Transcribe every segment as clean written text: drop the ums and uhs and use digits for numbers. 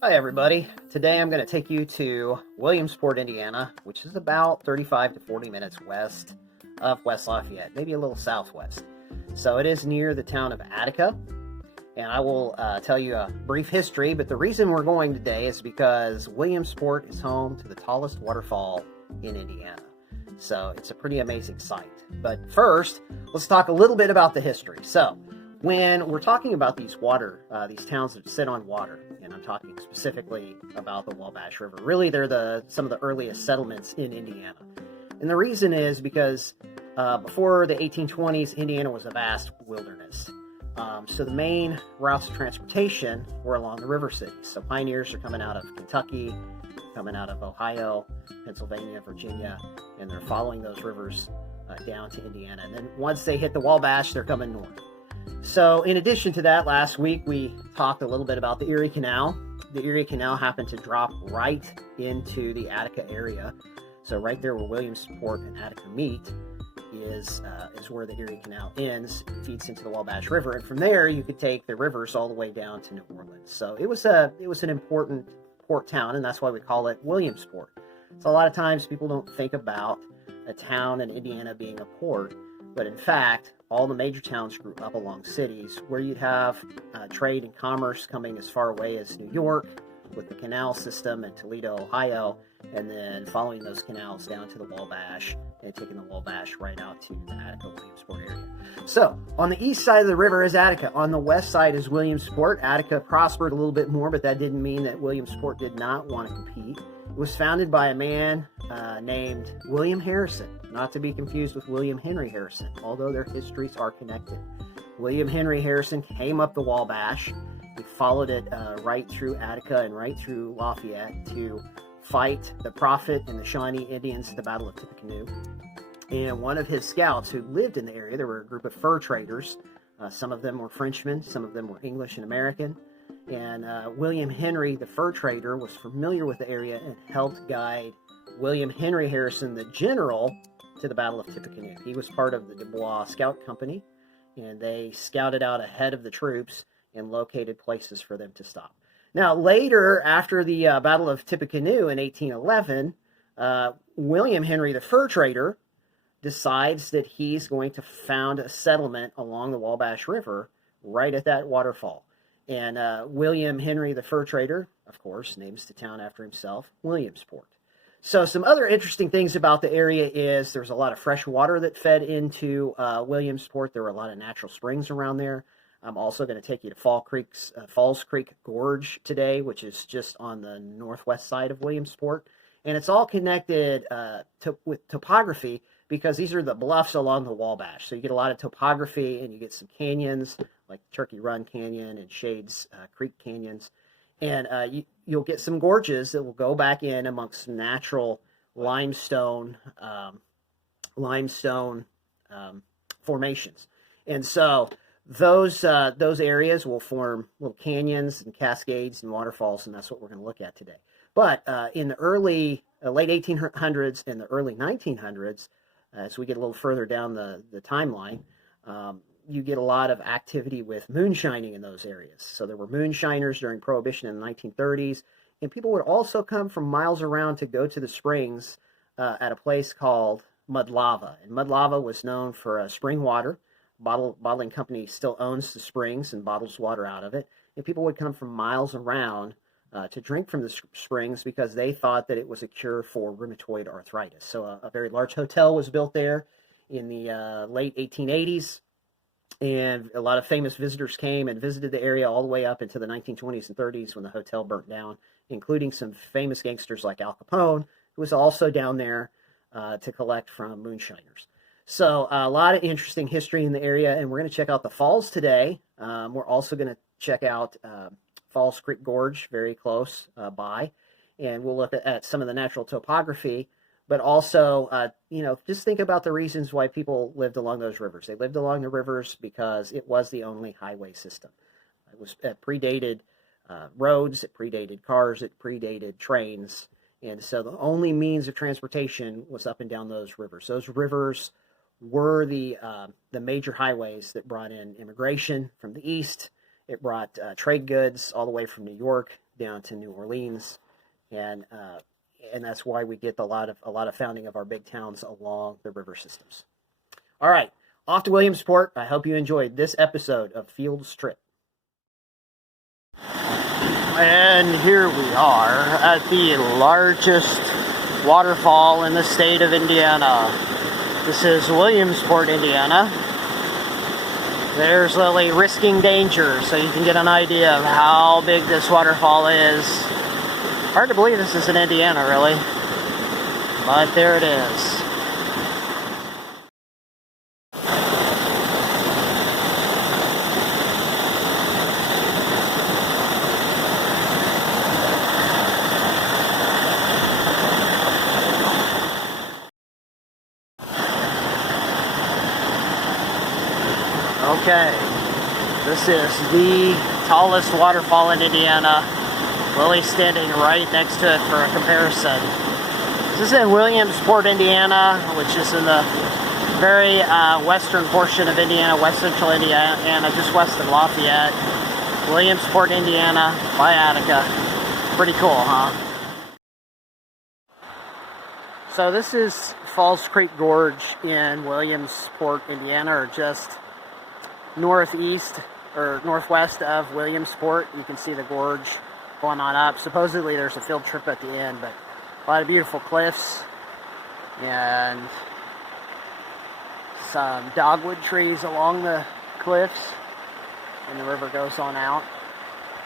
Hi everybody. Today I'm going to take you to Williamsport, Indiana, which is about 35 to 40 minutes west of West Lafayette, maybe a little southwest. So it is near the town of Attica, and I will tell you a brief history, but the reason we're going today is because Williamsport is home to the tallest waterfall in Indiana. So it's a pretty amazing site. But first, let's talk a little bit about the history. So when we're talking about these towns that sit on water, and I'm talking specifically about the Wabash River, really they're some of the earliest settlements in Indiana. And the reason is because before the 1820s, Indiana was a vast wilderness. So the main routes of transportation were along the river cities. So pioneers are coming out of Kentucky, coming out of Ohio, Pennsylvania, Virginia, and they're following those rivers down to Indiana. And then once they hit the Wabash, they're coming north. So in addition to that, last week we talked a little bit about the Erie Canal. The Erie Canal happened to drop right into the Attica area. So right there where Williamsport and Attica meet is where the Erie Canal ends, feeds into the Wabash River, and from there you could take the rivers all the way down to New Orleans. So it was an important port town, and that's why we call it Williamsport. So a lot of times people don't think about a town in Indiana being a port, but in fact, all the major towns grew up along cities where you'd have trade and commerce coming as far away as New York with the canal system in Toledo, Ohio, and then following those canals down to the Wabash and taking the Wabash right out to the Attica, Williamsport area. So on the east side of the river is Attica. On the west side is Williamsport. Attica prospered a little bit more, but that didn't mean that Williamsport did not want to compete. It was founded by a man named William Harrison, not to be confused with William Henry Harrison, although their histories are connected. William Henry Harrison came up the Wabash. He followed it right through Attica and right through Lafayette to fight the Prophet and the Shawnee Indians at the Battle of Tippecanoe. And one of his scouts who lived in the area, there were a group of fur traders. Some of them were Frenchmen, some of them were English and American. And William Henry, the fur trader, was familiar with the area and helped guide William Henry Harrison, the general, to the Battle of Tippecanoe. He was part of the Dubois Scout Company, and they scouted out ahead of the troops and located places for them to stop. Now, later, after the Battle of Tippecanoe in 1811, William Henry, the fur trader, decides that he's going to found a settlement along the Wabash River right at that waterfall. And William Henry, the fur trader, of course, names the town after himself, Williamsport. So some other interesting things about the area is there's a lot of fresh water that fed into Williamsport. There were a lot of natural springs around there. I'm also going to take you to Falls Creek Gorge today, which is just on the northwest side of Williamsport. And it's all connected with topography because these are the bluffs along the Wabash. So you get a lot of topography and you get some canyons like Turkey Run Canyon and Shades Creek Canyons. And you'll get some gorges that will go back in amongst some natural limestone formations. And so those areas will form little canyons and cascades and waterfalls, and that's what we're going to look at today. But in the late 1800s and the early 1900s, as we get a little further down the timeline, you get a lot of activity with moonshining in those areas. So there were moonshiners during Prohibition in the 1930s, and people would also come from miles around to go to the springs at a place called Mud Lava. And Mud Lava was known for spring water. Bottling company still owns the springs and bottles water out of it. And people would come from miles around to drink from the springs because they thought that it was a cure for rheumatoid arthritis. So a very large hotel was built there in the late 1880s. And a lot of famous visitors came and visited the area all the way up into the 1920s and 30s when the hotel burnt down, including some famous gangsters like Al Capone, who was also down there to collect from moonshiners. So a lot of interesting history in the area, and we're going to check out the falls today. We're also going to check out Falls Creek Gorge, very close by, and we'll look at some of the natural topography, but also, just think about the reasons why people lived along those rivers. They lived along the rivers because it was the only highway system. It predated roads, it predated cars, it predated trains, and so the only means of transportation was up and down those rivers. Those rivers were the major highways that brought in immigration from the east It brought trade goods all the way from New York down to New Orleans, and that's why we get a lot of founding of our big towns along the river systems. All right, off to Williamsport. I hope you enjoyed this episode of Field Trip. And here we are at the largest waterfall in the state of Indiana. This is Williamsport, Indiana. There's Lily risking danger, so you can get an idea of how big this waterfall is. Hard to believe this is in Indiana, really. But there it is. Okay, this is the tallest waterfall in Indiana. Lily's standing right next to it for a comparison. This is in Williamsport, Indiana, which is in the very western portion of Indiana, west central Indiana, just west of Lafayette. Williamsport, Indiana, by Attica. Pretty cool, huh? So this is Falls Creek Gorge in Williamsport, Indiana, or just northeast or northwest of Williamsport. You can see the gorge going on up. Supposedly there's a field trip at the end, but a lot of beautiful cliffs and some dogwood trees along the cliffs, and the river goes on out.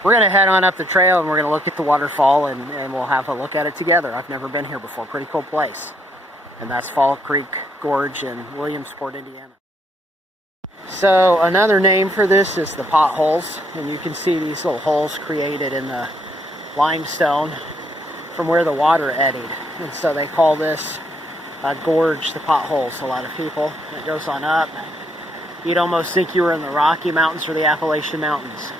We're going to head on up the trail and we're going to look at the waterfall, and we'll have a look at it together. I've never been here before. Pretty cool place. And that's Fall Creek Gorge in Williamsport, Indiana. So another name for this is the potholes, and you can see these little holes created in the limestone from where the water eddied, and so they call this gorge the potholes. A lot of people. It goes on up. You'd almost think you were in the Rocky Mountains or the Appalachian Mountains.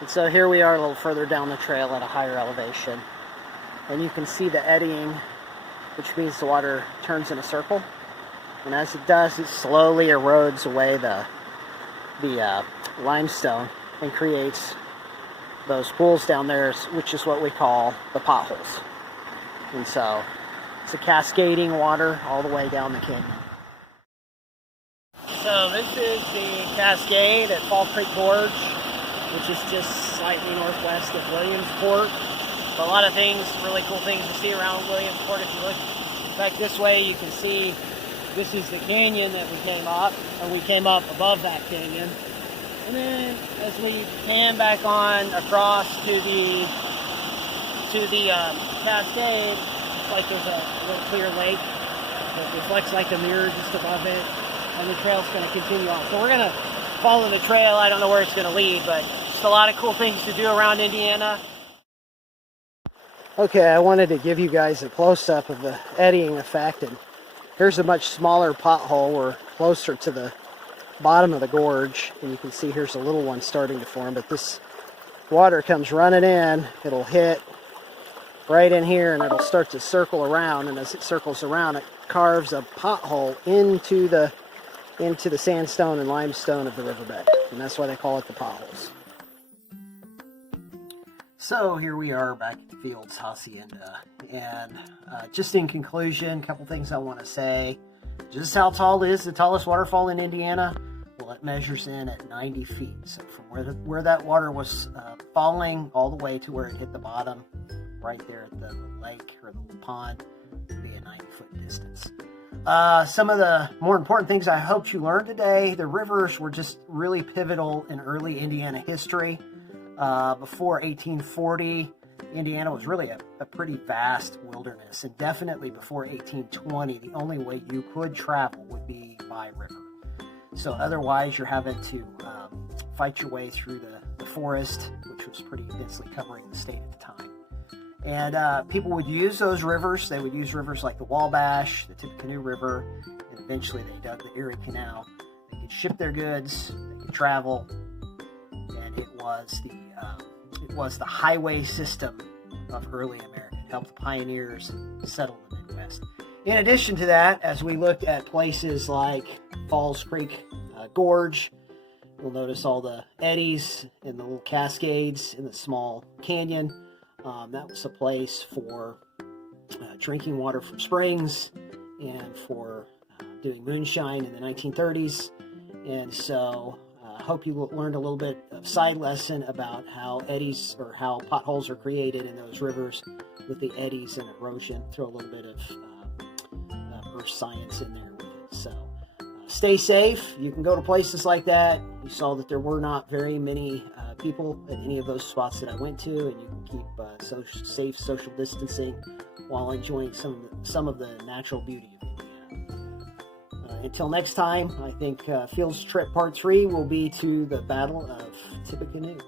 And so here we are a little further down the trail at a higher elevation, and you can see the eddying, which means the water turns in a circle. And as it does, it slowly erodes away the limestone and creates those pools down there, which is what we call the potholes. And so it's a cascading water all the way down the canyon. So this is the cascade at Fall Creek Gorge, which is just slightly northwest of Williamsport. But a lot of things, really cool things to see around Williamsport. If you look back this way, you can see this is the canyon that we came up, or we came up above that canyon. And then as we pan back on across to the cascade, it's like there's a little clear lake that reflects like a mirror just above it, and the trail's going to continue on. So we're going to follow the trail. I don't know where it's going to lead, but just a lot of cool things to do around Indiana. Okay, I wanted to give you guys a close-up of the eddying effect, and here's a much smaller pothole. We're closer to the bottom of the gorge, and you can see here's a little one starting to form, but this water comes running in. It'll hit right in here, and it'll start to circle around, and as it circles around, it carves a pothole into the sandstone and limestone of the riverbed, and that's why they call it the potholes. So here we are back at the Fields Hacienda, and just in conclusion, a couple things I want to say. Just how tall is the tallest waterfall in Indiana? Well, it measures in at 90 feet. So from where that water was falling all the way to where it hit the bottom, right there at the lake or the pond, would be a 90-foot distance. Some of the more important things I hoped you learned today: the rivers were just really pivotal in early Indiana history. Before 1840, Indiana was really a pretty vast wilderness, and definitely before 1820, the only way you could travel would be by river. So otherwise, you're having to fight your way through the forest, which was pretty densely covering the state at the time. And people would use those rivers. They would use rivers like the Wabash, the Tippecanoe River, and eventually they dug the Erie Canal. They could ship their goods, they could travel, and it was the highway system of early America. It helped the pioneers settle the Midwest. In addition to that, as we looked at places like Falls Creek gorge. You'll notice all the eddies and the little cascades in the small canyon. That was a place for drinking water from springs and for doing moonshine in the 1930s. And so I hope you learned a little bit of side lesson about how eddies or how potholes are created in those rivers with the eddies and erosion. Throw a little bit of earth science in there with it. So stay safe. You can go to places like that. You saw that there were not very many people at any of those spots that I went to, and you can keep safe social distancing while enjoying some of the natural beauty of Indiana. Until next time, I think Field's Trip Part 3 will be to the Battle of Tippecanoe.